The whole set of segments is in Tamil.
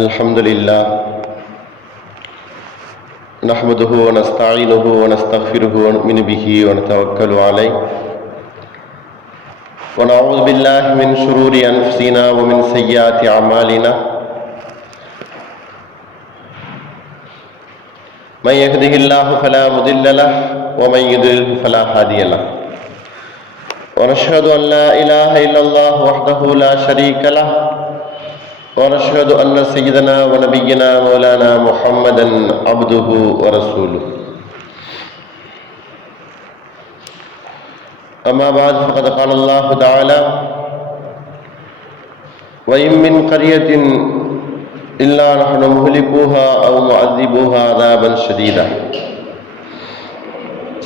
الحمد لله نحمده ونستعينه ونستغفره ونؤمن به ونتوكل عليه ونعوذ بالله من شرور أنفسنا ومن سيئات أعمالنا من يهده الله فلا مضل له ومن يضلل فلا هادي له ونشهد أن لا إله إلا الله وحده لا شريك له ونشهد أن سيدنا ونبينا مولانا محمدا عبده ورسوله أما بعد فقد قال الله تعالى وإن من قرية إلا نحن مهلكوها أو معذبوها عذابا شديدا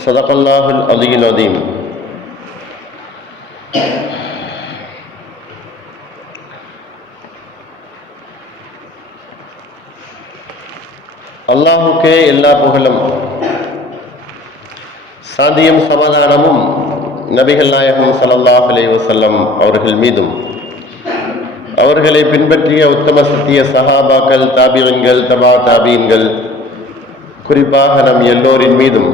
صدق الله العلي العظيم. அல்லாஹுக்கே எல்லா புகழும், சாந்தியும் சமாதானமும் நபிகள் நாயகம் ஸல்லல்லாஹு அலைஹி வஸல்லம் அவர்கள் மீதும், அவர்களை பின்பற்றிய உத்தம சத்திய சஹாபாக்கள், தாபிஈன்கள், தபா தாபீன்கள், குறிப்பாக நம் எல்லோரின் மீதும்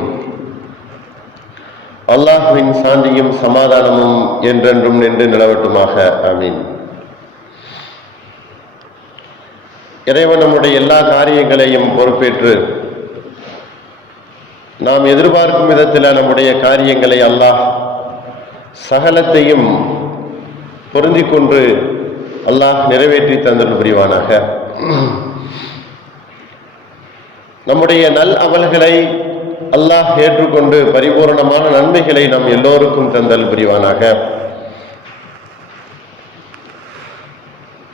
அல்லாஹ்வின் சாந்தியும் சமாதானமும் என்றென்றும் நின்று நிலவட்டுமாக. ஆமீன். இறைவன் நம்முடைய எல்லா காரியங்களையும் பொறுப்பேற்று நாம் எதிர்பார்க்கும் விதத்தில் நம்முடைய காரியங்களை அல்லாஹ் சகலத்தையும் பொருந்திக் கொண்டு அல்லாஹ் நிறைவேற்றி தந்தல் புரிவானாக. நம்முடைய நல் அமல்களை அல்லாஹ் ஏற்றுக்கொண்டு பரிபூர்ணமான நன்மைகளை நம் எல்லோருக்கும் தந்தல் புரிவானாக.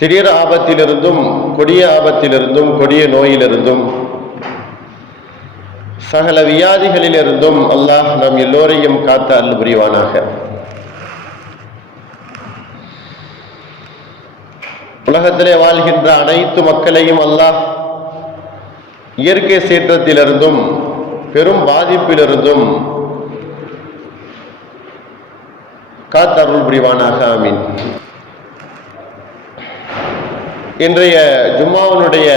திடீர் ஆபத்திலிருந்தும், கொடிய ஆபத்திலிருந்தும், கொடிய நோயிலிருந்தும், சகல வியாதிகளிலிருந்தும் அல்லாஹ் நம் எல்லோரையும் காத்த அருள் புரிவானாக. உலகத்திலே வாழ்கின்ற அனைத்து மக்களையும் அல்லாஹ் இயற்கை சீற்றத்திலிருந்தும், பெரும் பாதிப்பிலிருந்தும் காத்த அருள் புரிவானாக. ஆமீன். இன்றைய ஜும்மாவினுடைய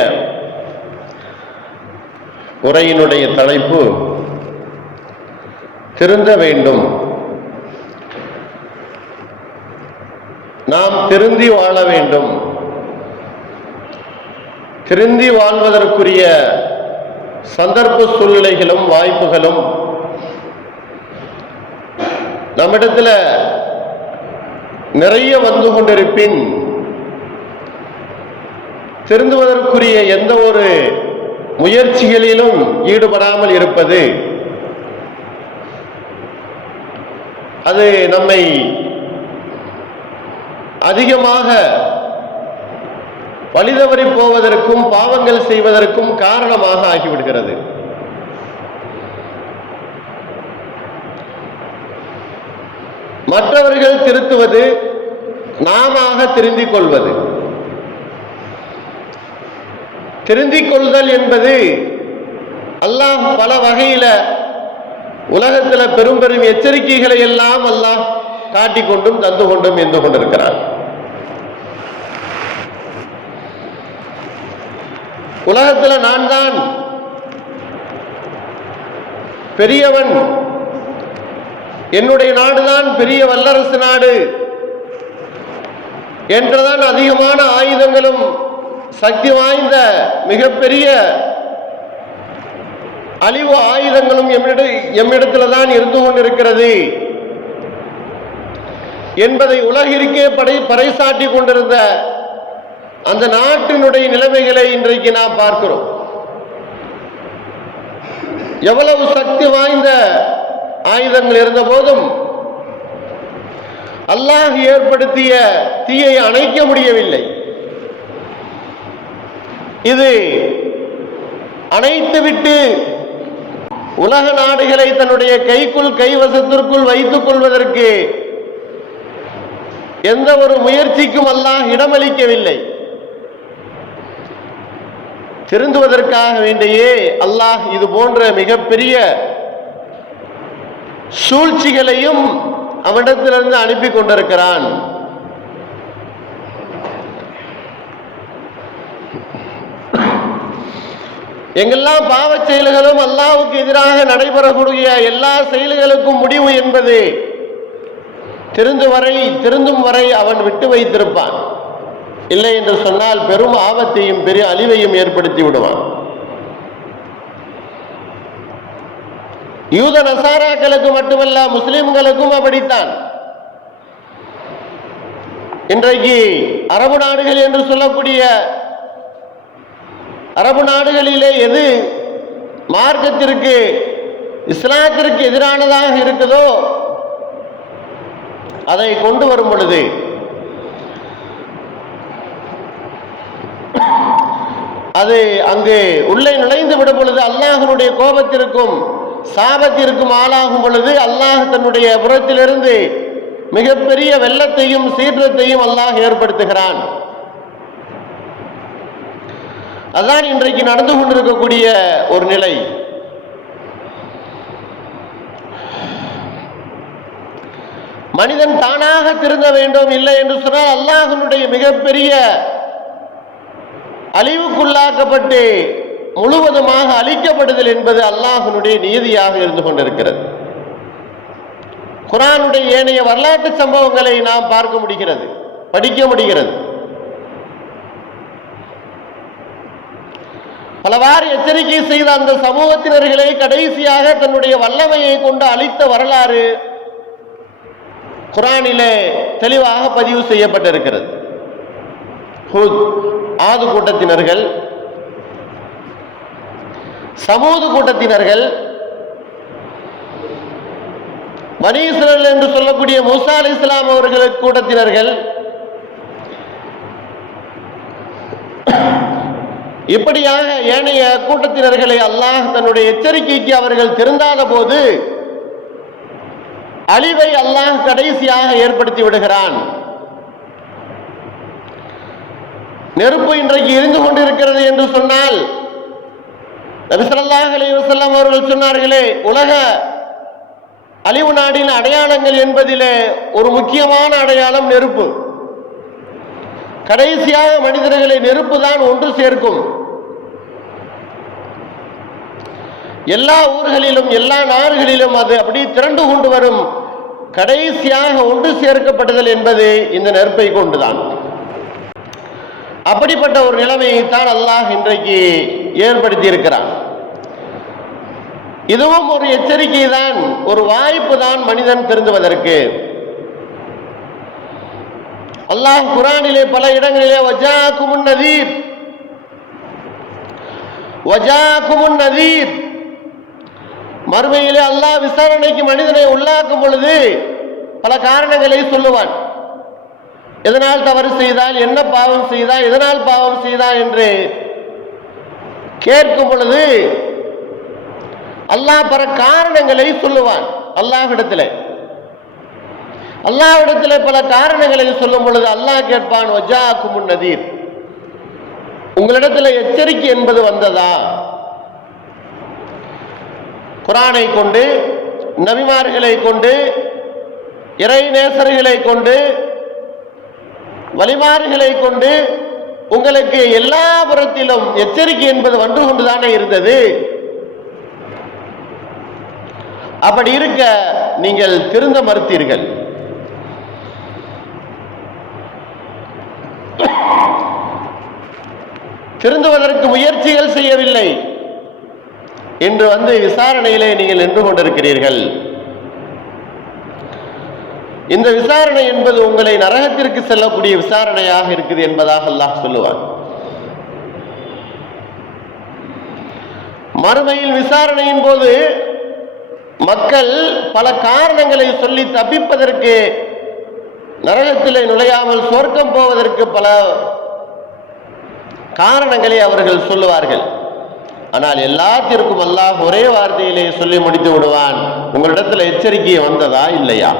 உரையினுடைய தலைப்பு திருந்த வேண்டும். நாம் திருந்தி வாழ வேண்டும். திருந்தி வாழ்வதற்குரிய சந்தர்ப்ப சூழ்நிலைகளும் வாய்ப்புகளும் நம்மிடத்தில் நிறைய வந்து கொண்டிருப்பின், திருந்துவதற்குரிய எந்த ஒரு முயற்சிகளிலும் ஈடுபடாமல் இருப்பது அது நம்மை அதிகமாக வழிதவறி போவதற்கும் பாவங்கள் செய்வதற்கும் காரணமாக ஆகிவிடுகிறது. மற்றவர்கள் திருத்துவது, நாம திருந்திக் கொள்வது. திருந்திக் கொள்தல் என்பது அல்லாஹ் பல வகையில உலகத்தில் பெரும் பெரும் எச்சரிக்கைகளை எல்லாம் அல்லாஹ் காட்டிக்கொண்டும் தந்து கொண்டும் இருந்து கொண்டிருக்கிறார். உலகத்தில் நான் தான் பெரியவன், என்னுடைய நாடுதான் பெரிய வல்லரசு நாடு என்றுதான் அதிகமான ஆயுதங்களும் சக்தி வாய்ந்த மிகப்பெரிய அழிவு ஆயுதங்களும் எம்மிடத்தில் தான் இருந்து கொண்டிருக்கிறது என்பதை உலகிற்கே பறைசாட்டி கொண்டிருந்த அந்த நாட்டினுடைய நிலைமைகளை இன்றைக்கு நாம் பார்க்கிறோம். எவ்வளவு சக்தி வாய்ந்த ஆயுதங்கள் இருந்த போதும் அல்லாஹ் ஏற்படுத்திய தீயை அணைக்க முடியவில்லை. இது அணைத்துவிட்டு உலக நாடுகளை தன்னுடைய கைக்குள், கைவசத்திற்குள் வைத்துக் கொள்வதற்கு எந்த ஒரு முயற்சிக்கும் அல்லாஹ் இடமளிக்கவில்லை. திருந்துவதற்காக வேண்டியே அல்லாஹ் இது போன்ற மிகப்பெரிய சூழ்ச்சிகளையும் அவனிடத்திலிருந்து அனுப்பி கொண்டிருக்கிறான். எங்கெல்லாம் பாவச் செயல்களும் அல்லாஹ்வுக்கு எதிராக நடைபெறக்கூடிய எல்லா செயல்களுக்கும் முடிவு என்பது திருந்தும் வரை அவன் விட்டு வைத்திருப்பான். இல்லை என்று சொன்னால் பெரும் ஆபத்தையும் பெரிய அழிவையும் ஏற்படுத்தி விடுவான். யூத நசாராக்களுக்கு மட்டுமல்ல, முஸ்லிம்களுக்கும் அப்படித்தான். இன்றைக்கு அரபு நாடுகள் என்று சொல்லக்கூடிய அரபு நாடுகளிலே எது மார்க்கத்திற்கு இஸ்லாத்திற்கு எதிரானதாக இருக்குதோ அதை கொண்டு வரும் பொழுது அது அங்கு உள்ளே நுழைந்து விடும் பொழுது அல்லாஹ்வுடைய கோபத்திற்கும் சாபத்திற்கும் ஆளாகும் பொழுது அல்லாஹ் தன்னுடைய புறத்திலிருந்து மிகப்பெரிய வெள்ளத்தையும் சீற்றத்தையும் அல்லாஹ் ஏற்படுத்துகிறான். அதுதான் இன்றைக்கு நடந்து கொண்டிருக்கக்கூடிய ஒரு நிலை. மனிதன் தானாக திருந்த வேண்டும். இல்லை என்று சொன்னால் அல்லாஹ்வுடைய மிகப்பெரிய அழிவுக்குள்ளாக்கப்பட்டு முழுவதுமாக அழிக்கப்படுதல் என்பது அல்லாஹ்வுடைய நீதியாக இருந்து கொண்டிருக்கிறது. குர்ஆனுடைய ஏனைய வரலாற்று சம்பவங்களை நாம் பார்க்க முடிகிறது, படிக்க முடிகிறது. பலவாறு எச்சரிக்கை செய்த அந்த சமூகத்தினர்களை கடைசியாக தன்னுடைய வல்லமையை கொண்டு அழித்த வரலாறு குர்ஆனிலே தெளிவாக பதிவு செய்யப்பட்டிருக்கிறது. ஹூத் ஆது கூட்டத்தினர்கள், சமூது கூட்டத்தினர்கள், பனி இஸ்ரவேல் என்று சொல்லக்கூடிய மூசா அலைஹிஸ்ஸலாம் அவர்களுக்கு கூட்டத்தினர்கள், இப்படியாக ஏனைய கூட்டத்தினர்களை அல்லாஹ் தன்னுடைய எச்சரிக்கைக்கு அவர்கள் திருந்தாத போது அழிவை அல்லாஹ் கடைசியாக ஏற்படுத்தி விடுகிறான். நெருப்பு இன்றைக்கு எரிந்து கொண்டிருக்கிறது என்று சொன்னால் நபி ஸல்லல்லாஹு அலைஹி வஸல்லம் அவர்கள் சொன்னார்களே, உலக அழிவு நாடின் அடையாளங்கள் என்பதிலே ஒரு முக்கியமான அடையாளம் நெருப்பு. கடைசியாக மனிதர்களை நெருப்பு தான் ஒன்று சேர்க்கும். எல்லா ஊர்களிலும் எல்லா நாடுகளிலும் அது அப்படி திரண்டு கொண்டு வரும். கடைசியாக ஒன்று சேர்க்கப்படுதல் என்பது இந்த நெருப்பை கொண்டுதான். அப்படிப்பட்ட ஒரு நிலைமையை தான் அல்லாஹ் இன்றைக்கு ஏற்படுத்தி இருக்கிறான். இதுவும் ஒரு எச்சரிக்கை தான், ஒரு வாய்ப்பு தான் மனிதன் திருந்துவதற்கு. அல்லாஹ் குர்ஆனிலே பல இடங்களிலே வஜாக்குமுன் நதீர், மறுமையிலே அல்லாஹ் விசாரணைக்கு மனிதனை உள்ளாக்கும் பொழுது பல காரணங்களை சொல்லுவான். எதனால் தவறு செய்தால், என்ன பாவம் செய்தால், எதனால் பாவம் செய்தால் என்று கேட்கும் பொழுது அல்லாஹ் பல காரணங்களை சொல்லுவான். அல்லாஹ்விடத்தில் பல காரணங்களை சொல்லும் பொழுது அல்லாஹ் கேட்பான், வஜாக்குமுன் நதீர், உங்களிடத்தில் எச்சரிக்கை என்பது வந்ததா? குர்ஆனை கொண்டு, நபிமார்களை கொண்டு, இறை நேசர்களை கொண்டு, வலிமார்களை கொண்டு உங்களுக்கு எல்லா புறத்திலும் எச்சரிக்கை என்பது வந்து கொண்டுதானே இருந்தது. அப்படி இருக்க நீங்கள் திருந்த மறுத்தீர்கள். திருந்துவதற்கு முயற்சிகள் செய்யவில்லை. இன்று விசாரணையிலே நீங்கள் நின்று கொண்டிருக்கிறீர்கள். இந்த விசாரணை என்பது உங்களை நரகத்திற்கு செல்லக்கூடிய விசாரணையாக இருக்குது என்பதாக அல்லாஹ் சொல்லுவான். மறுமையில் விசாரணையின் போது மக்கள் பல காரணங்களை சொல்லி தப்பிப்பதற்கு, நரகத்திலே நுழையாமல் சொர்க்கம் போவதற்கு பல காரணங்களை அவர்கள் சொல்லுவார்கள். ஆனால் எல்லாத்திற்கும் அல்லாஹ் ஒரே வார்த்தையிலே சொல்லி முடித்து விடுவான், உங்களிடத்தில் எச்சரிக்கை வந்ததா இல்லையா?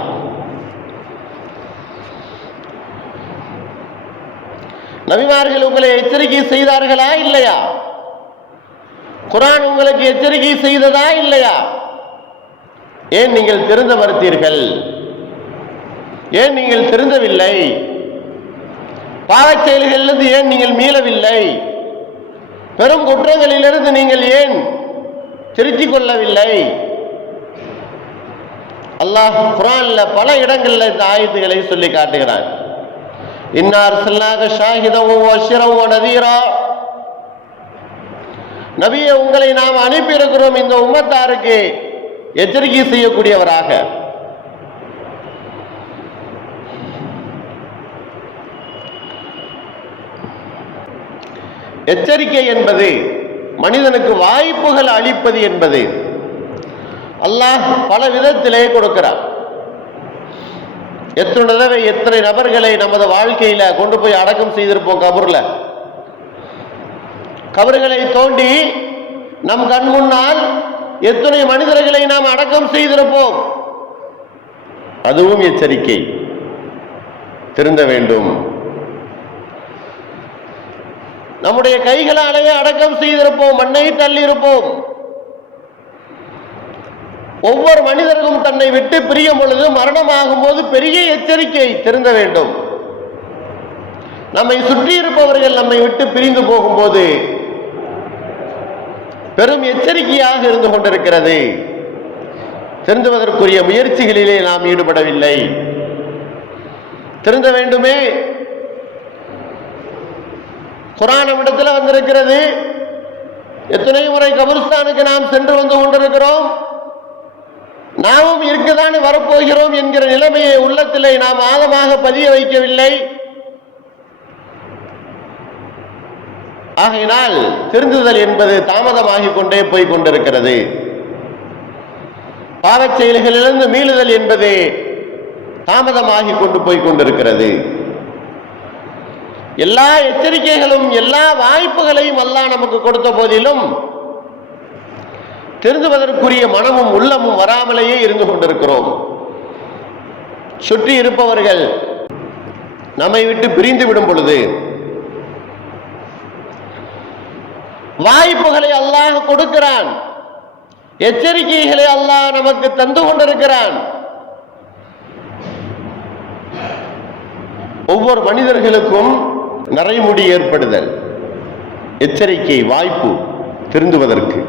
நபிமார்கள் உங்களை எச்சரிக்கை செய்தார்களா இல்லையா? குர்ஆன் உங்களுக்கு எச்சரிக்கை செய்ததா இல்லையா? ஏன் நீங்கள் திருந்த மறுத்தீர்கள்? ஏன் நீங்கள் திருந்தவில்லை? பாவச் செயல்களிலிருந்து ஏன் நீங்கள் மீளவில்லை? பெரும் குற்றங்களிலிருந்து நீங்கள் ஏன் திருத்திக் கொள்ளவில்லை? அல்லாஹ் குர்ஆன்ல பல இடங்களில் இந்த ஆயத்துகளை சொல்லி காட்டுகிறான். இன்னா அர்ஸல்னாக ஷாஹிதன் வ பஷீரன் வ நதீரா. நபியே, உங்களை நாம் அனுப்பியிருக்கிறோம் இந்த உம்மத்தாருக்கு எச்சரிக்கை செய்யக்கூடியவராக. எச்சரிக்கை என்பது மனிதனுக்கு வாய்ப்புகள் அளிப்பது என்பது அல்லாஹ் பல விதத்திலே கொடுக்கிறார். எத்தனை தடவை எத்தனை நபர்களை நமது வாழ்க்கையில கொண்டு போய் அடக்கம் செய்திருப்போம். கபர்களை தோண்டி நம் கண் முன்னால் எத்தனை மனிதர்களை நாம் அடக்கம் செய்திருப்போம். அதுவும் எச்சரிக்கை. திருந்த வேண்டும். நம்முடைய கைகளாலேயே அடக்கம் செய்திருப்போம், மண்ணை தள்ளி இருப்போம். ஒவ்வொரு மனிதருக்கும் தன்னை விட்டு பிரியும் பொழுது, மரணமாகும் போது பெரிய எச்சரிக்கை. திருந்த வேண்டும். நம்மை சுற்றி இருப்பவர்கள் நம்மை விட்டு பிரிந்து போகும்போது பெரும் எச்சரிக்கையாக இருந்து கொண்டிருக்கிறது. திருந்துவதற்குரிய முயற்சிகளிலே நாம் ஈடுபடவில்லை. திருந்த வேண்டுமே. குர்ஆன் இடத்துல வந்திருக்கிறது. எத்தனை முறை கபரிஸ்தானுக்கு நாம் சென்று வந்து கொண்டிருக்கிறோம். நாமும் இருக்குதான் வரப்போகிறோம் என்கிற நிலைமையை உள்ளத்திலே நாம் ஆழமாக பதிய வைக்கவில்லை. ஆகையினால் திருந்துதல் என்பது தாமதமாகிக் கொண்டே போய் கொண்டிருக்கிறது. பாவச் செயல்களிலிருந்து மீளுதல் என்பது தாமதமாகிக் கொண்டு போய் கொண்டிருக்கிறது. எல்லா எச்சரிக்கைகளும் எல்லா வாய்ப்புகளையும் அல்லாஹ் நமக்கு கொடுத்த போதிலும் திருந்துவதற்குரிய மனமும் உள்ளமும் வராமலேயே இருந்து கொண்டிருக்கிறோம். சுற்றி இருப்பவர்கள் நம்மை விட்டு பிரிந்து விடும் பொழுது வாய்ப்புகளை அல்லாஹ் கொடுக்கிறான். எச்சரிக்கைகளை அல்லாஹ் நமக்கு தந்து கொண்டிருக்கிறான். ஒவ்வொரு மனிதர்களுக்கும் நரைமுடி ஏற்படுதல் எச்சரிக்கை, வாய்ப்பு திருந்துவதற்கு.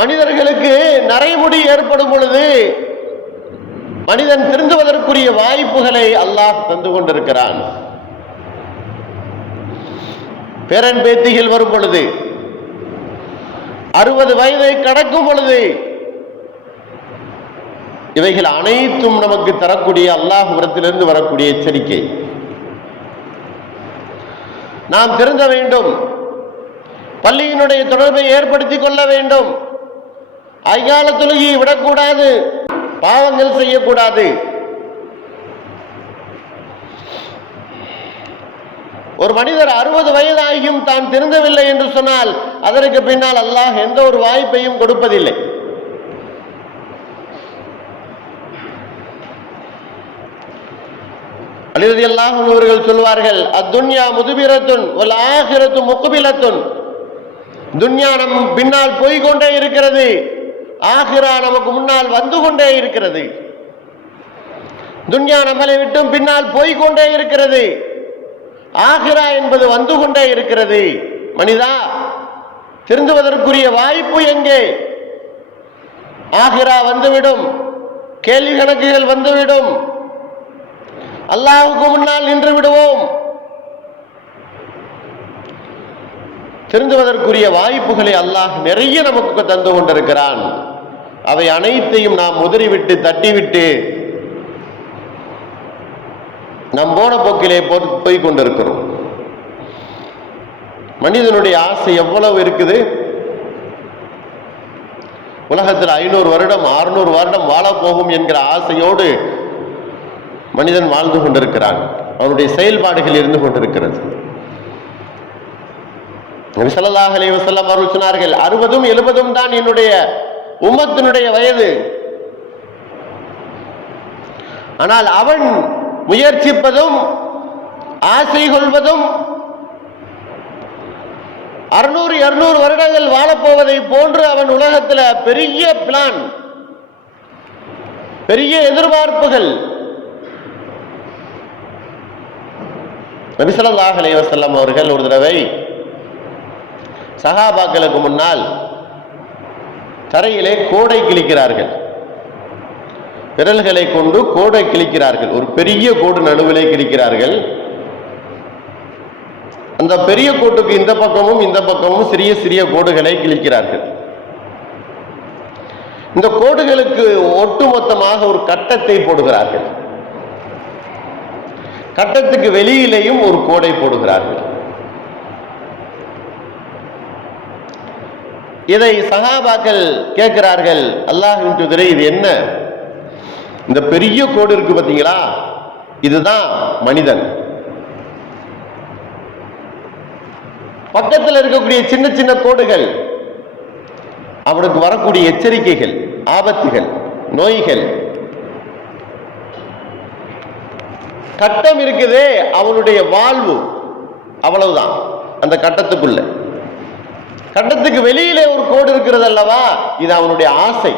மனிதர்களுக்கு நரைமுடி ஏற்படும் பொழுது மனிதன் திருந்துவதற்குரிய வாய்ப்புகளை அல்லாஹ் தந்து கொண்டிருக்கிறான். பேரன் பேத்திகள் வரும் பொழுது, 60 வயதை கடக்கும் பொழுது, இவைகள் அனைத்தும் நமக்கு தரக்கூடிய அல்லாஹ்விடத்திலிருந்து வரக்கூடிய எச்சரிக்கை. நாம் திருந்த வேண்டும். பள்ளியினுடைய தொடர்பை ஏற்படுத்திக் கொள்ள வேண்டும். ஐகால தொழுகையை விடக்கூடாது. பாவங்கள் செய்யக்கூடாது. ஒரு மனிதர் 60 வயதாகியும் தான் திருந்தவில்லை என்று சொன்னால் அதற்கு பின்னால் அல்லாஹ் எந்த ஒரு வாய்ப்பையும் கொடுப்பதில்லை. அலி ரலியல்லாஹு அன்ஹு அவர்கள் சொல்வார்கள், அத்துன்யா முதுபிரத்துன் வல் ஆகிரத்து முக்பிலத்துன். துன்யா நம் பின்னால் போய்கொண்டே இருக்கிறது, ஆகிரா நமக்கு முன்னால் வந்து கொண்டே இருக்கிறது. துன்யா நம்மளை விட்டும் பின்னால் போய்கொண்டே இருக்கிறது, ஆகிரா என்பது வந்து கொண்டே இருக்கிறது. மனிதா, திருந்துவதற்குரிய வாய்ப்பு எங்கே? ஆகிரா வந்துவிடும், கேள்வி கணக்குகள் வந்துவிடும், அல்லாஹ்வுக்கு முன்னால் நின்று விடுவோம். திருந்துவதற்குரிய வாய்ப்புகளை அல்லாஹ் நிறைய நமக்கு தந்து கொண்டிருக்கிறான். அவை அனைத்தையும் நாம் உதறிவிட்டு தட்டிவிட்டு நம் போன போக்கிலே போய் கொண்டிருக்கிறோம். மனிதனுடைய ஆசை எவ்வளவு இருக்குது. உலகத்தில் 500 வருடம் 600 வருடம் வாழப்போகும் என்கிற ஆசையோடு மனிதன் வாழ்ந்து கொண்டிருக்கிறான். அவனுடைய செயல்பாடுகள் இருந்து கொண்டிருக்கிறது. நபி ஸல்லல்லாஹு அலைஹி வஸல்லம் அவர்கள் சொன்னார்கள், 60 70 தான் என்னுடைய உம்மத்தினுடைய வயது. ஆனால் அவன் முயற்சிப்பதும் ஆசை கொள்வதும் 600 200 வருடங்கள் வாழப்போவதை போன்று அவன் உலகத்தில் பெரிய பிளான், பெரிய எதிர்பார்ப்புகள். நபி ஸல்லல்லாஹு அலைஹி வஸல்லம் அவர்கள் ஒரு தடவை சஹாபாக்களுக்கு முன்னால் தரையிலே கோடை கிழிக்கிறார்கள். விரல்களை கொண்டு கோடை கிழிக்கிறார்கள். ஒரு பெரிய கோடு நடுவிலே கிழிக்கிறார்கள். அந்த பெரிய கோட்டுக்கு இந்த பக்கமும் இந்த பக்கமும் சிறிய சிறிய கோடுகளை கிழிக்கிறார்கள். இந்த கோடுகளுக்கு ஒட்டுமொத்தமாக ஒரு கட்டத்தை போடுகிறார்கள். கட்டத்துக்கு வெளியிலேயும் ஒரு கோடை போடுகிறார்கள். இதை சஹாபாக்கள் கேட்கிறார்கள், அல்லாஹ்வின் தூதரே, இது என்ன? இந்த பெரிய கோடு இருக்கு பார்த்தீங்களா, இதுதான் மனிதன். பக்கத்தில் இருக்கக்கூடிய சின்ன சின்ன கோடுகள் அவனுக்கு வரக்கூடிய எச்சரிக்கைகள், ஆபத்துகள், நோய்கள். கட்டம் இருக்குதே அவனுடைய வாழ்வு, அவ்வளவுதான். அந்த கட்டத்துக்குள்ள, கட்டத்துக்கு வெளியிலே ஒரு கோடு இருக்கிறது அல்லவா, இது அவனுடைய ஆசை.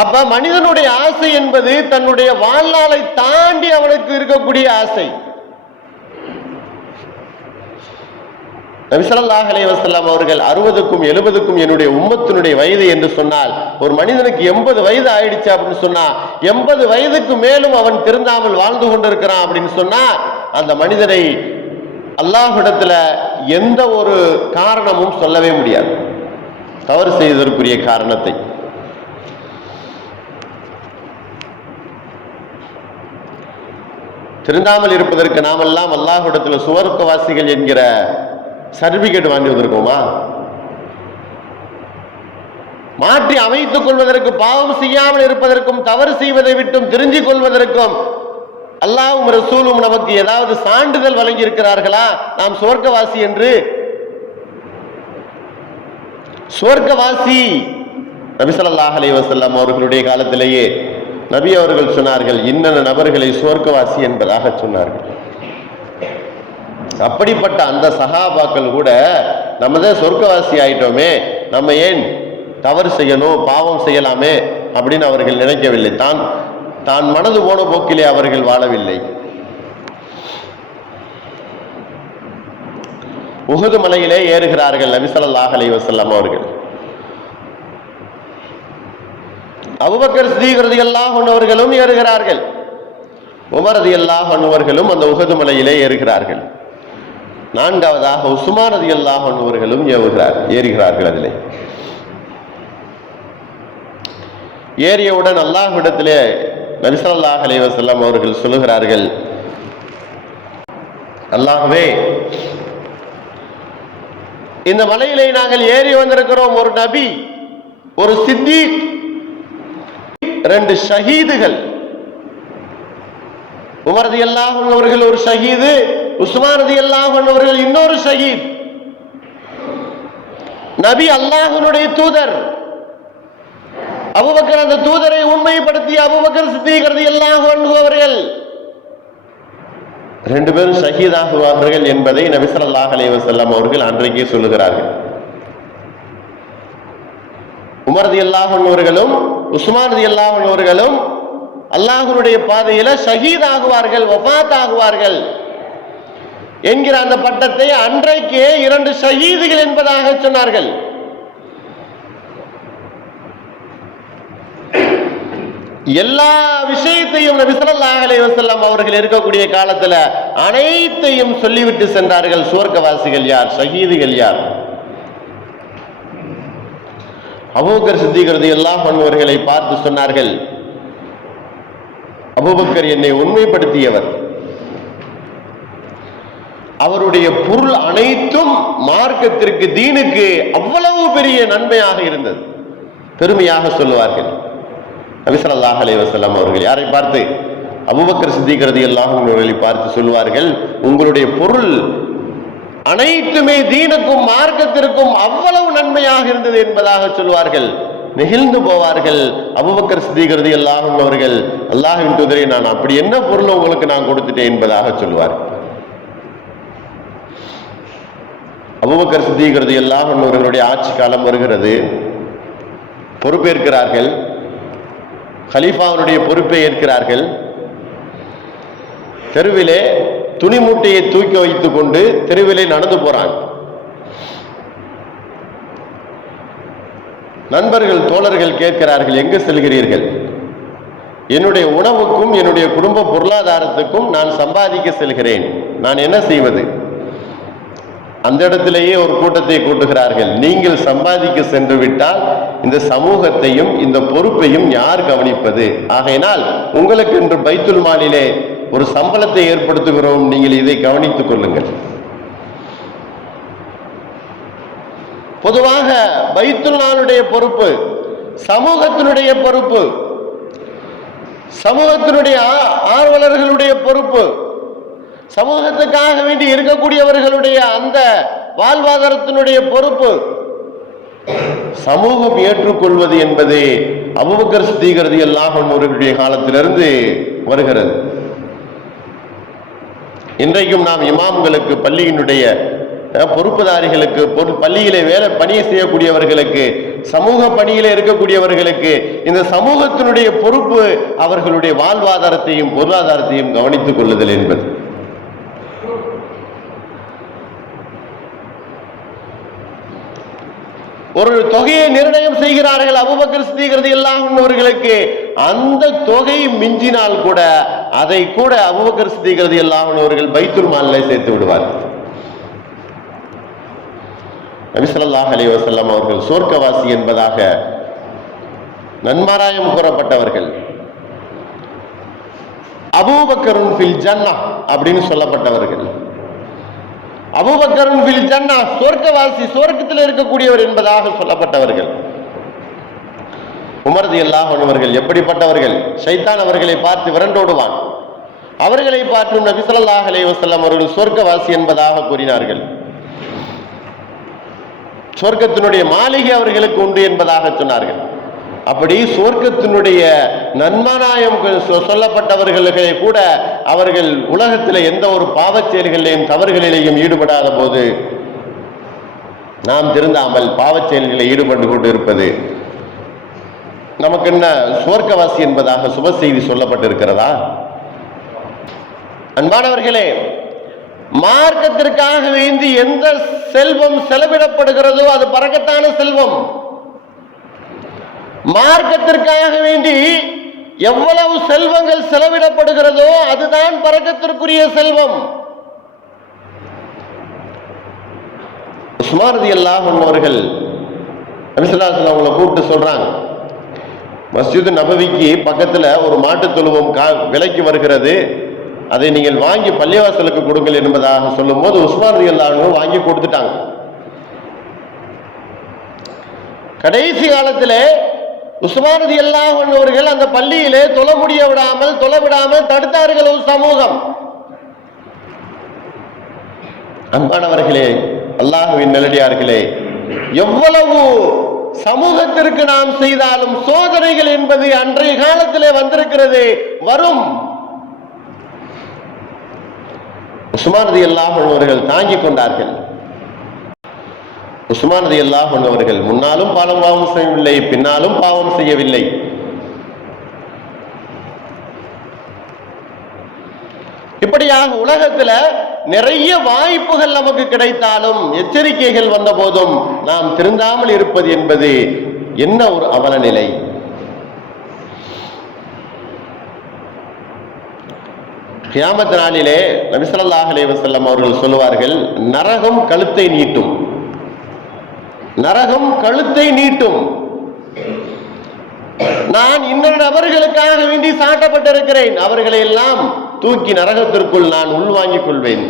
அப்ப மனிதனுடைய ஆசை என்பது தன்னுடைய வாழ்நாளை தாண்டி அவனுக்கு இருக்கக்கூடிய ஆசை. நபி ஸல்லல்லாஹு அலைஹி வஸல்லம் அவர்கள் 60க்கும் 70க்கும் என்னுடைய உம்மத்தினுடைய வயது என்று சொன்னால், ஒரு மனிதனுக்கு 80 வயது ஆயிடுச்சு அப்படின்னு சொன்னா, 80 வயதுக்கு மேலும் அவன் திருந்தாமல் வாழ்ந்து கொண்டிருக்கிறான் அப்படின்னு சொன்னா, அந்த மனிதனை அல்லாஹ்விடத்துல எந்த ஒரு காரணமும் சொல்லவே முடியாது, தவறு செய்வதற்குரிய காரணத்தை. திருந்தாமல் இருப்பதற்கு நாமெல்லாம் அல்லாஹ்விடத்துல சுவர்க்கவாசிகள் என்கிற சர்டிபிகேட் வாங்கி வந்திருக்கோமா? மாற்றி அமைத்துக் கொள்வதற்கு, பாவம் செய்யாமல் இருப்பதற்கும், தவறு செய்வதை விட்டும் தெரிஞ்சு கொள்வதற்கும் அல்லாஹ்வும் ரசூலும் நமக்கு ஏதாவது சான்றிதழ் வழங்கி இருக்கிறார்களா நாம் சுவர்க்கவாசி என்று? சுவர்க்கவாசி நபி ஸல்லல்லாஹு அலைஹி வஸல்லம் அவர்களுடைய காலத்திலேயே நபி அவர்கள் சொன்னார்கள், இன்னென்ன நபர்களை சுவர்க்கவாசி என்பதாக சொன்னார்கள். அப்படிப்பட்ட அந்த சஹாபாக்கள் கூட நம்ம தான் சொர்க்கவாசி ஆயிட்டோமே, நம்ம ஏன் தவறு செய்யணும், பாவம் செய்யலாமே அப்படின்னு அவர்கள் நினைக்கவில்லை. தான் மனது போன போக்கிலே அவர்கள் வாழவில்லை. உஹது மலையிலே ஏறுகிறார்கள் நபி ஸல்லல்லாஹு அலைஹி வஸல்லம் அவர்கள். அபூபக்கர் சித்தீக் ரலியல்லாஹு அன்ஹு அவர்களும் ஏறுகிறார்கள். உமர் ரலியல்லாஹு அன்ஹு அவர்களும் அந்த உஹது மலையிலே ஏறுகிறார்கள். நான்காவதாக உஸ்மான் ரலியல்லாஹு அன்ஹு அவர்களும் ஏறுகிறார்கள். அதிலே ஏறியவுடன் அல்லாஹ்விடத்திலே நபி ஸல்லல்லாஹு அலைஹி வஸல்லம் அவர்கள் சொல்லுகிறார்கள், அல்லாஹ்வே, இந்த மலையிலே நாங்கள் ஏறி வந்திருக்கிறோம். ஒரு நபி, ஒரு சித்தீக், 2 ஷஹீதுகள். உமர் ரலியல்லாஹு அன்ஹு அவர்கள் ஒரு ஷஹீது, உஸ்மான் ரலியல்லாஹு அன்ஹு அவர்கள் இன்னொரு ஷஹீத். நபி அல்லாஹ்வுடைய தூதர். அபூபக்கர் அந்த தூதரை உண்மைப்படுத்திய அபூபக்கர் சித்தீக் ரலியல்லாஹு அன்ஹு அவர்கள் 2 பேரும் ஷஹீதாகுவார்கள் என்பதை நபி ஸல்லல்லாஹு அலைஹி வஸல்லம் அவர்கள் அன்றைக்கே சொல்லுகிறார்கள். உமர் ரலியல்லாஹு அன்ஹு அவர்களும் உஸ்மான் ரலியல்லாஹு அன்ஹு அவர்களும் அல்லாஹ்வுடைய பாதையில ஷஹீத் ஆகுவார்கள், வஃபாத் ஆகுவார்கள் என்கிற அந்த பட்டத்தை அன்றைக்கே 2 ஷஹீதுகள் என்பதாக சொன்னார்கள். எல்லா விஷயத்தையும் நபி ஸல்லல்லாஹு அலைஹி வஸல்லம் அவர்கள் இருக்கக்கூடிய காலத்துல அனைத்தையும் சொல்லிவிட்டு சென்றார்கள். சுவர்க்கவாசிகள் யார், ஷஹீதுகள் யார்? அபூபக்கர் சித்தீக் ரலியல்லாஹு அன்ஹு அவர்களை பார்த்து சொன்னார்கள், அபூபக்கர் என்னை உண்மைப்படுத்தியவர். அவருடைய பொருள் அனைத்தும் மார்க்கத்திற்கு, தீனுக்கு அவ்வளவு பெரிய நன்மையாக இருந்தது. பெருமையாக சொல்லுவார்கள். நபி ஸல்லல்லாஹு அலைஹி வஸல்லம் அவர்கள் யாரை பார்த்து? அபூபக்கர் சித்தீக் ரலியல்லாஹு அன்ஹு அவர்களை பார்த்து சொல்வார்கள், உங்களுடைய பொருள் அனைத்துமே தீனுக்கும் மார்க்கத்திற்கும் அவ்வளவு நன்மையாக இருந்தது என்பதாக சொல்வார்கள். நெகிழ்ந்து போவார்கள். அபூபக்கர் சித்தீக் ரலியல்லாஹு அன்ஹு அவர்கள், அல்லாஹ்வின் தூதரே, நான் அப்படி என்ன பொருள் உங்களுக்கு நான் கொடுத்துட்டேன் என்பதாக சொல்வார். அபூபக்கர் சித்தீக் ரலியல்லாஹு அன்ஹு அவர்களுடைய ஆட்சி காலம் வருகிறது. பொறுப்பேற்கிறார்கள். கலீஃபாவுடைய பொறுப்பை ஏற்கிறார்கள். தெருவிலே துணி மூட்டையை தூக்கி வைத்துக் கொண்டு தெருவிலே நடந்து போறாங்க. நண்பர்கள் தோழர்கள் கேட்கிறார்கள், எங்கு செல்கிறீர்கள்? என்னுடைய உணவுக்கும் என்னுடைய குடும்ப பொருளாதாரத்துக்கும் நான் சம்பாதிக்க செல்கிறேன், நான் என்ன செய்வது? அந்த இடத்திலேயே ஒரு கூட்டத்தை கூட்டுகிறார்கள். நீங்கள் சம்பாதிக்க சென்று விட்டால் இந்த சமூகத்தையும் இந்த பொறுப்பையும் யார் கவனிப்பது? ஆகையினால் உங்களுக்கு இன்று பைத்துல் மாலிலே ஒரு சம்பளத்தை ஏற்படுத்துகிறோம், நீங்கள் இதை கவனித்துக் கொள்ளுங்கள். பொதுவாக பைத்துல் மாலுடைய பொறுப்பு சமூகத்தினுடைய பொறுப்பு, சமூகத்தினுடைய ஆர்வலர்களுடைய பொறுப்பு, சமூகத்துக்காக வேண்டி இருக்கக்கூடியவர்களுடைய அந்த வாழ்வாதாரத்தினுடைய பொறுப்பு. சமூகம் ஏற்றுக்கொள்வது என்பது அபூபக்கர் சித்தீக் ரலியல்லாஹு அன்ஹு அவர்களுடைய காலத்திலிருந்து வருகிறது. இன்றைக்கும் நாம் இமாம்களுக்கு, பள்ளியினுடைய பொறுப்புதாரிகளுக்கு, பள்ளியிலே பணியை செய்யக்கூடியவர்களுக்கு, சமூக பணியிலே இருக்கக்கூடியவர்களுக்கு இந்த சமூகத்தினுடைய பொறுப்பு அவர்களுடைய வாழ்வாதாரத்தையும் பொருளாதாரத்தையும் கவனித்துக் கொள்ளுதல் என்பது. ஒரு தொகையை நிர்ணயம் செய்கிறார்கள் அபூபக்கர் சித்தீக் ரலியல்லாஹு அன்ஹு அவர்களுக்கு. அந்த தொகை மிஞ்சினால் கூட அதை கூட அபூபக்கர் சித்தீக் ரலியல்லாஹு அன்ஹு அவர்கள் பைத்துல் மாலிலே சேர்த்து விடுவார்கள். நபி ஸல்லல்லாஹு அலைஹி வஸல்லம் அவர்கள் சொர்க்கவாசி என்பதாக நன்மாராயம் கூறப்பட்டவர்கள். அபூபக்கருன் ஃபில் ஜன்னah அப்படின்னு சொல்லப்பட்டவர்கள். அபூபக்கருன் ஃபில் ஜன்னah, சொர்க்கவாசி, சொர்க்கத்தில் இருக்கக்கூடியவர் என்பதாக சொல்லப்பட்டவர்கள். உமர் ரலியல்லாஹு அன்ஹு அவர்கள் எப்படிப்பட்டவர்கள்? ஷைத்தான் அவர்களை பார்த்து விரண்டோடுவான். அவர்களை பார்த்தும் நபி ஸல்லல்லாஹு அலைஹி வஸல்லம் அவர்கள் சொர்க்கவாசி என்பதாக கூறினார்கள். சொர்க்கத்தினுடைய மாளிகை அவர்களுக்கு உண்டு என்பதாக சொன்னார்கள். அப்படி சொர்க்கத்தினுடைய நன்மாராயம் சொல்லப்பட்டவர்களே கூட அவர்கள் உலகத்தில் எந்த ஒரு பாவச் செயல்களிலேயும் தவறுகளிலேயும் ஈடுபடாத போது நாம் திருந்தாமல் பாவச் செயல்களில் ஈடுபட்டு கொண்டு இருப்பது நமக்கு என்ன சொர்க்கவாசி என்பதாக சுப செய்தி சொல்லப்பட்டிருக்கிறதா? அன்பானவர்களே, மார்க்கத்திற்காக வேண்டி எந்த செல்வம் செலவிடப்படுகிறதோ அது பரக்கத்தான செல்வம். மார்க்கத்திற்காக வேண்டி எவ்வளவு செல்வங்கள் செலவிடப்படுகிறதோ அதுதான் பரக்கத்திற்குரிய செல்வம். உஸ்மான் ரலியல்லாஹு அன்ஹு அவர்கள் நபி ஸல்லல்லாஹு அலைஹி வஸல்லம் அவங்களை கூப்பிட்டு சொல்றாங்க, மஸ்ஜித் நபவிக்கு பக்கத்துல ஒரு மாட்டு தொழுவம் விலைக்கு வருகிறது, அதை நீங்கள் வாங்கி பள்ளிவாசலுக்கு கொடுங்கள் என்பதாக சொல்லும் போது உஸ்மான் ரலியல்லாஹு அன்ஹு வாங்கி கொடுத்துட்டாங்க. கடைசி காலத்திலே உஸ்மான் ரலியல்லாஹு அன்ஹு அவர்கள் அந்த பள்ளியிலே தொழ விடாமல் தடுத்தார்கள் ஒரு சமூகம். அன்பானவர்களே, அல்லாஹ்வின் நல்லடியார்களே, எவ்வளவு சமூகத்திற்கு நாம் செய்தாலும் சோதனைகள் என்பது அன்றைய காலத்திலே வந்திருக்கிறது, வரும். உஸ்மான் ரலியல்லாஹு அன்ஹு அவர்கள் தாங்கிக் கொண்டார்கள். உஸ்மான் ரலியல்லாஹு அன்ஹு அவர்கள் முன்னாலும் பாவம் செய்யவில்லை, பின்னாலும் பாவம் செய்யவில்லை. இப்படியாக உலகத்துல நிறைய வாய்ப்புகள் நமக்கு கிடைத்தாலும் எச்சரிக்கைகள் வந்த போதும் நாம் திருந்தாமல் இருப்பது என்பது என்ன ஒரு அவல நிலை. கியாமத் நாளிலே நபி ஸல்லல்லாஹு அலைஹி வஸல்லம் அவர்கள் சொல்லுவார்கள், நரகம் கழுத்தை நீட்டும், நரகம் கழுத்தை நீட்டும். நான் இன்னொரு நபர்களுக்காக வேண்டி சாட்டப்பட்டிருக்கிறேன், அவர்களை எல்லாம் தூக்கி நரகத்திற்குள் நான் உள்வாங்கிக் கொள்வேன்.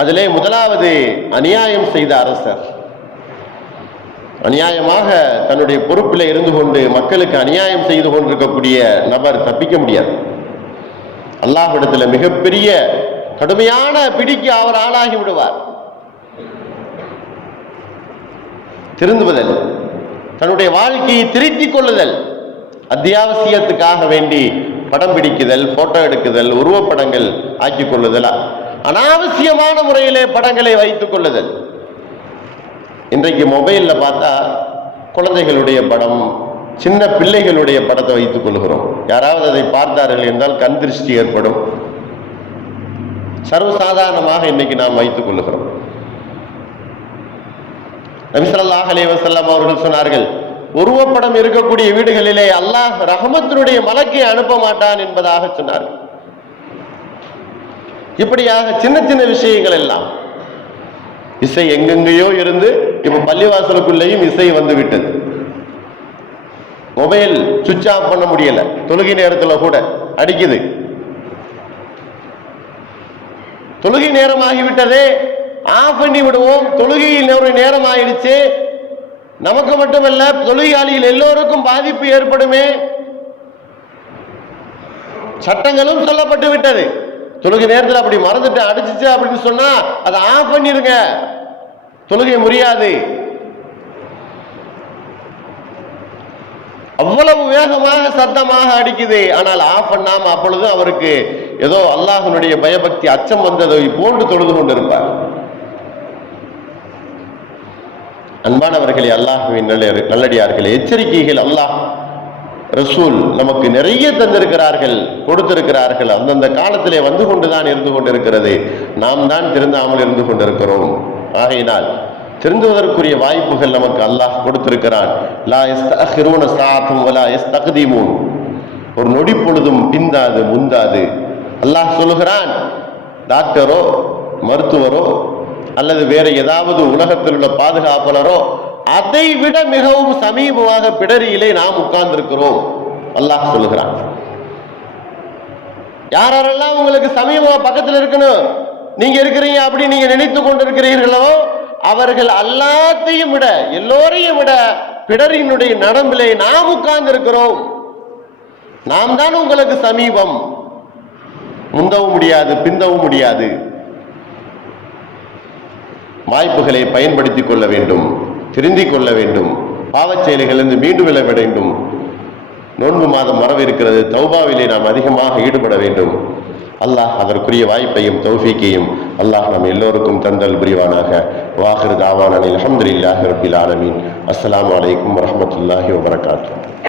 அதிலே முதலாவது அநியாயம் செய்த அரசர். அநியாயமாக தன்னுடைய பொறுப்பில் இருந்து கொண்டு மக்களுக்கு அநியாயம் செய்து கொண்டிருக்கக்கூடிய நபர் தப்பிக்க முடியாது. அல்லாஹ்விடத்தில் மிகப்பெரிய கடுமையான பிடிக்கு அவர் ஆளாகி விடுவார். திருந்துவதல், தன்னுடைய வாழ்க்கையை திருத்திக் கொள்ளுதல், அத்தியாவசியத்துக்காக வேண்டி படம் பிடிக்குதல், போட்டோ எடுக்குதல், உருவப்படங்கள் ஆக்கிக் கொள்ளுதல், அனாவசியமான முறையிலே படங்களை வைத்துக் கொள்ளுதல். இன்றைக்கு மொபைல்ல பார்த்தா குழந்தைகளுடைய படம், சின்ன பிள்ளைகளுடைய படத்தை வைத்துக் கொள்கிறோம். யாராவது அதை பார்த்தார்கள் என்றால் கண் திருஷ்டி ஏற்படும். சர்வசாதாரணமாக இன்னைக்கு நாம் வைத்துக் கொள்ளுகிறோம். நபி ஸல்லல்லாஹு அலைஹி வஸல்லம் அவர்கள் சொன்னார்கள், உருவப்படம் இருக்கக்கூடிய வீடுகளிலே அல்லாஹ் ரஹமத்தினுடைய மலக்கை அனுப்ப மாட்டான் என்பதாக சொன்னார்கள். இப்படியாக சின்ன சின்ன விஷயங்கள் எல்லாம், இசை எங்கெங்கேயோ இருந்து இப்ப பள்ளிவாசலுக்குள்ளேயும் இசை வந்து விட்டது. மொபைல் சுவிட்ச் ஆஃப் பண்ண முடியல, தொழுகை நேரத்துல கூட அடிக்குது. தொழுகை நேரமாகிவிட்டதே, ஆஃப் பண்ணி விடுவோம். தொழுகையில் ஒரு நேரம் ஆயிடுச்சு, நமக்கு மட்டுமல்ல தொழுகையாளிகள் எல்லோருக்கும் பாதிப்பு ஏற்படுமே. சட்டங்களும் சொல்லப்பட்டு விட்டது. தொழுகை நேரத்தில் அப்படி மறந்துட்டு அடிச்சிச்சு அப்படின்னு சொன்னா அதை ஆஃப் பண்ணிருங்க, தொழுகை முடியாது. அவ்வளவு வேகமாக சத்தமாக அடிக்குது. ஆனால் ஆஃப் பண்ணாம அப்பொழுது அவருக்கு ஏதோ அல்லாஹ்வுடைய பயபக்தி அச்சம் வந்ததை போன்று தொழுது கொண்டிருப்பார். அன்பானவர்களே, அல்லாஹ்வின் நல்லடியார்களே, எச்சரிக்கைகள் அல்லாஹ் ரசூல் நமக்கு நிறைய தந்திருக்கிறார்கள், கொடுத்திருக்கிறார்கள். அந்தந்த காலத்திலே வந்து கொண்டுதான் இருந்து கொண்டிருக்கிறது. நாம் தான் திருந்தாமல் இருந்து கொண்டிருக்கிறோம். ஆகையினால் திருந்துவதற்குரிய வாய்ப்புகள் நமக்கு அல்லாஹ் கொடுத்திருக்கிறான். லா யஸ்தஅখিরூன ஸாஅத்தன் வலா யஸ்தக்திமூன், ஒரு நொடி பொழுதும் பிந்தாது முந்தாது. அல்லாஹ் சொல்லுகிறான், டாக்டரோ மருத்துவரோ அல்லது வேற ஏதாவது உலகத்தில் உள்ள பாதுகாப்பாளரோ அதை விட மிகவும் சமீபமாக பிடரியிலே நாம் உட்கார்ந்திருக்கிறோம். அல்லாஹ் சொல்லுகிறான், யாரெல்லாம் உங்களுக்கு சமீபமா பக்கத்தில் இருக்கணும் நீங்க இருக்கிறீங்க அப்படி நீங்க நினைத்து கொண்டிருக்கிறீர்களோ அவர்கள் எல்லாத்தையும் விட எல்லோரையும் விட பிடரினுடைய நரம்பிலே நாம் உட்கார்ந்து இருக்கிறோம். நாம் தான் உங்களுக்கு சமீபம். முந்தவும் முடியாது, பிந்தவும் முடியாது. வாய்ப்புகளை பயன்படுத்திக் கொள்ள வேண்டும், திருந்திக் கொள்ள வேண்டும், பாவச் செயல்களிலிருந்து மீண்டு விட வேண்டும். நோன்பு மாதம் வரவிருக்கிறது, தௌபாவிலே நாம் அதிகமாக ஈடுபட வேண்டும். அல்லாஹ் அதற்குரிய வாய்ப்பையும் தௌஃபீக்கையும் அல்லாஹ் நம் எல்லோருக்கும் தந்தல் புரிவானாக. வாஹிர் தாவானா அல்ஹம்துலில்லாஹி ரப்பில் ஆலமீன். அஸ்ஸலாமு அலைக்கும் வரஹ்மத்துல்லாஹி வபரகாத்துஹு.